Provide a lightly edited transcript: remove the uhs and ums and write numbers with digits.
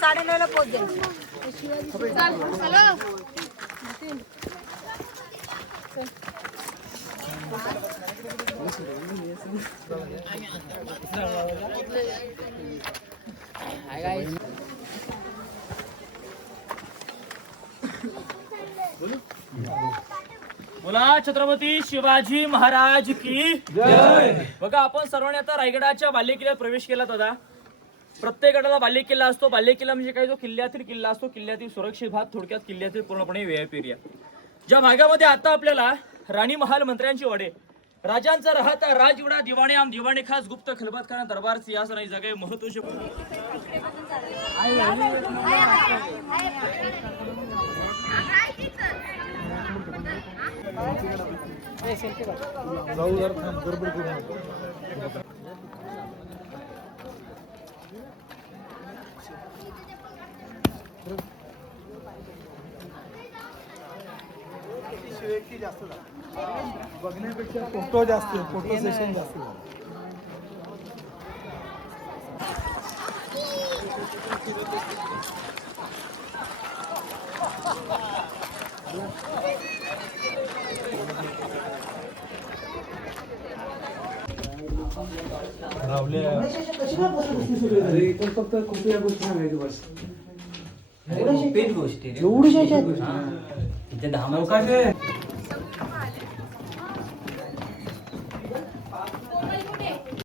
साडे 9ला पोहोच जाईल. बोला छत्रपती शिवाजी महाराज की जय. बघा आपण सर्वांनी आता रायगडाच्या बालेकिल्ल्यात प्रवेश केला होता. प्रत्येक गडाला बालेकिल्ला असतो. बालेकिल्ला म्हणजे काय, जो किल्ल्यातील किल्ला असतो, किल्ल्यातील सुरक्षित भाग, थोडक्यात किल्ल्यातील पूर्णपणे व्हीआयपी एरिया. ज्या भागामध्ये आता आपल्याला राणी महाल, मंत्र्यांची वाडे, राजांचा राहता राजवाडा, दिवाणे आम, दिवाणे खास, गुप्त खलबतखाना, दरबार, सिंहासन, ही जागा महत्वाची. बघण्यापेक्षा फोटो जास्त, फोटो सेशन जास्त. फक्त खूप या गोष्टी सांगायचं बस. गोष्टी एवढी धाम